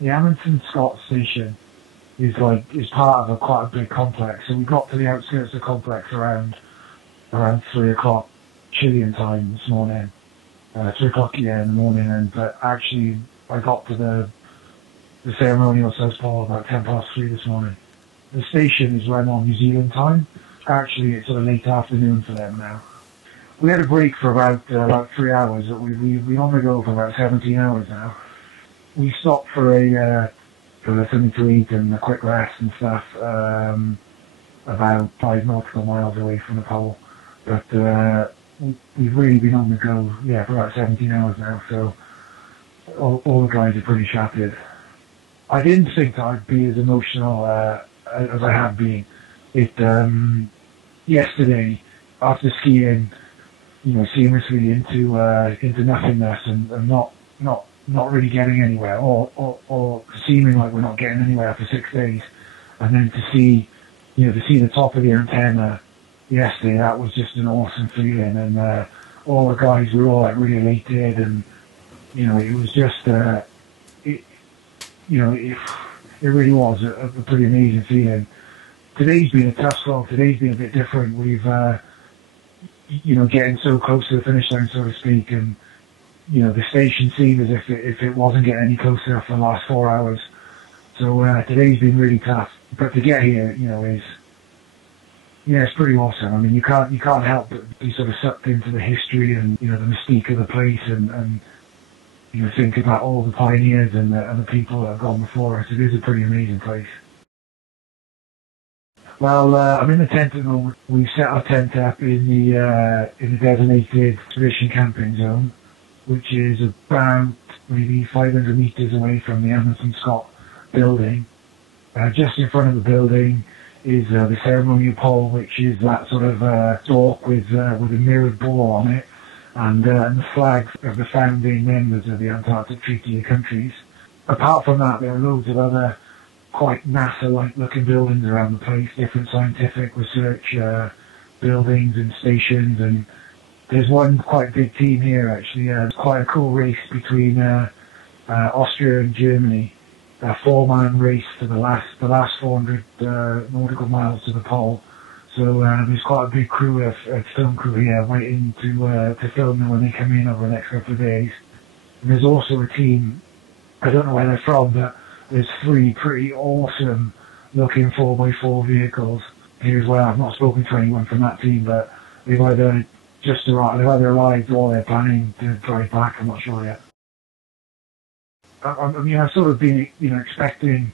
The Amundsen Scott station is part of quite a big complex. So we got to the outskirts of the complex around 3 o'clock Chilean time this morning, 3 o'clock in the morning, and but actually I got to the ceremonial South Pole about 3 this morning. The station is run on New Zealand time. Actually, it's sort of late afternoon for them now. We had a break for about 3 hours. We've been on the go for about 17 hours now. We stopped for something to eat and a quick rest and stuff, about 5 nautical miles away from the pole. But we've really been on the go, for about 17 hours now. So all the guys are pretty shattered. I didn't think that I'd be as emotional as I have been. Yesterday, after skiing, seamlessly into nothingness and not really getting anywhere, or seeming like we're not getting anywhere for 6 days, and then to see the top of the antenna yesterday, that was just an awesome feeling, and all the guys were all really elated, and it was just it really was a pretty amazing feeling. Today's been a tough slog. Today's been a bit different. We've getting so close to the finish line, so to speak, and the station seemed as if it wasn't getting any closer for the last 4 hours. So today's been really tough. But to get here, it's pretty awesome. I mean, you can't help but be sort of sucked into the history and the mystique of the place, and think about all the pioneers and the people that have gone before us. It is a pretty amazing place. Well, I'm in the tent at the moment. We've set our tent up in the designated expedition camping zone, which is about maybe 500 meters away from the Amundsen Scott building. Just in front of the building is the ceremonial pole, which is that sort of stalk with a mirrored ball on it, and the flags of the founding members of the Antarctic Treaty countries. Apart from that, there are loads of other quite NASA-like looking buildings around the place, different scientific research buildings and stations, and there's one quite big team here actually. It's quite a cool race between Austria and Germany, a 4-man race for the last 400 nautical miles to the pole. So there's quite a big crew of film crew here waiting to film them when they come in over the next couple of days. And there's also a team, I don't know where they're from, but there's 3 pretty awesome looking 4x4 vehicles here as well. I've not spoken to anyone from that team, but they've either arrived or they're planning to drive back. I'm not sure yet. I've sort of been expecting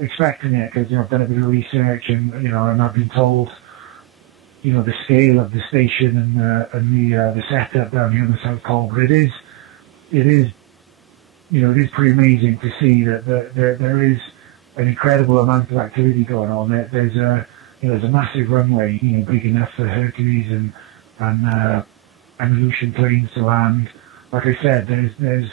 it, because I've done a bit of research, and and I've been told the scale of the station and the setup down here in the South Pole. But it is pretty amazing to see that there is an incredible amount of activity going on. There's a massive runway, big enough for Hercules and Aleutian planes to land. Like I said, there's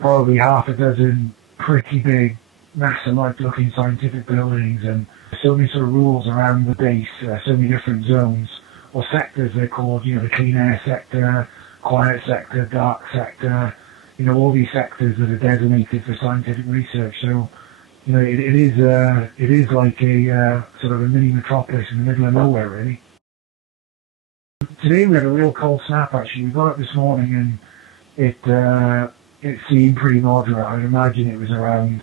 probably half a dozen pretty big NASA-like looking scientific buildings, and so many sort of rules around the base, so many different zones or sectors they're called. The clean air sector, quiet sector, dark sector. All these sectors that are designated for scientific research. So, it is like a sort of a mini metropolis in the middle of nowhere, really. Today we had a real cold snap. Actually, we got up this morning and it seemed pretty moderate. I'd imagine it was around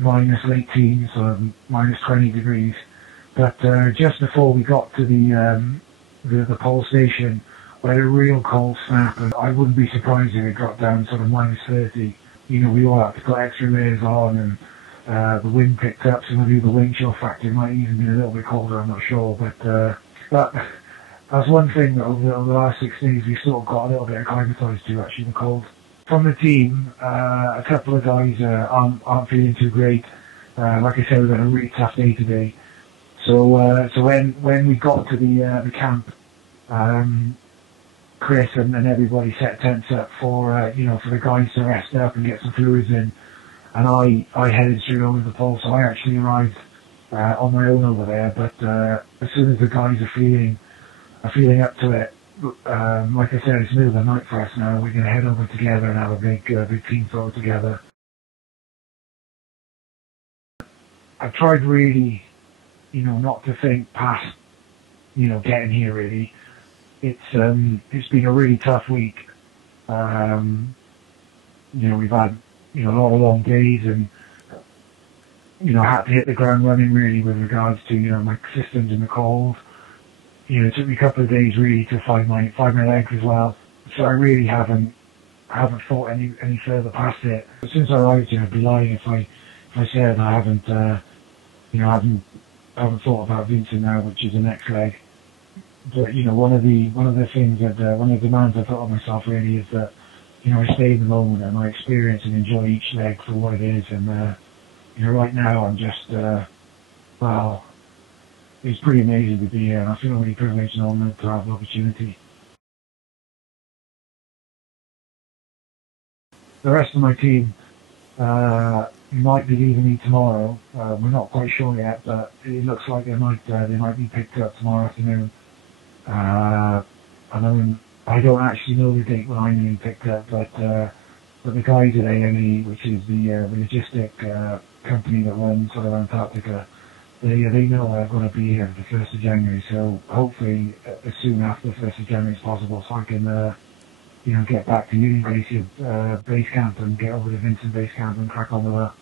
minus late teens, or minus 20 degrees. But just before we got to the pole station, we had a real cold snap, and I wouldn't be surprised if it dropped down sort of minus 30. We all had to put extra layers on, and the wind picked up, so maybe the wind chill factor might even be a little bit colder, I'm not sure. But that's one thing that over the last 6 days we've sort of got a little bit acclimatised to, actually, the cold. From the team, a couple of guys aren't feeling too great. Like I said, we've had a really tough day today. So when we got to the camp, Chris and everybody set tents up for the guys to rest up and get some fluids in, and I headed straight over the pole. So I actually arrived on my own over there. But as soon as the guys are feeling up to it, like I said, it's middle of the night for us now. We're going to head over together and have a big team photo together. I've tried really, not to think past, getting here really. It's been a really tough week. Um, we've had, a lot of long days and, had to hit the ground running really with regards to, my systems in the calls. It took me a couple of days really to find my legs as well. So I really haven't thought any further past it. But since I arrived here, I'd be lying if I said I haven't, haven't thought about Vincent now, which is the next leg. But one of the things that one of the demands I put on myself really is that I stay in the moment and I experience and enjoy each leg for what it is. And right now I'm just well, it's pretty amazing to be here, and I feel really privileged and honoured to have the opportunity. The rest of my team might be leaving me tomorrow. We're not quite sure yet, but it looks like they might be picked up tomorrow afternoon. I don't actually know the date when I'm being picked up, but the guys at AME, which is the logistic company that runs sort of Antarctica, they know I'm going to be here the 1st of January, so hopefully as soon after the 1st of January as possible, so I can get back to Union Base Camp and get over to Vincent Base Camp and crack on with that.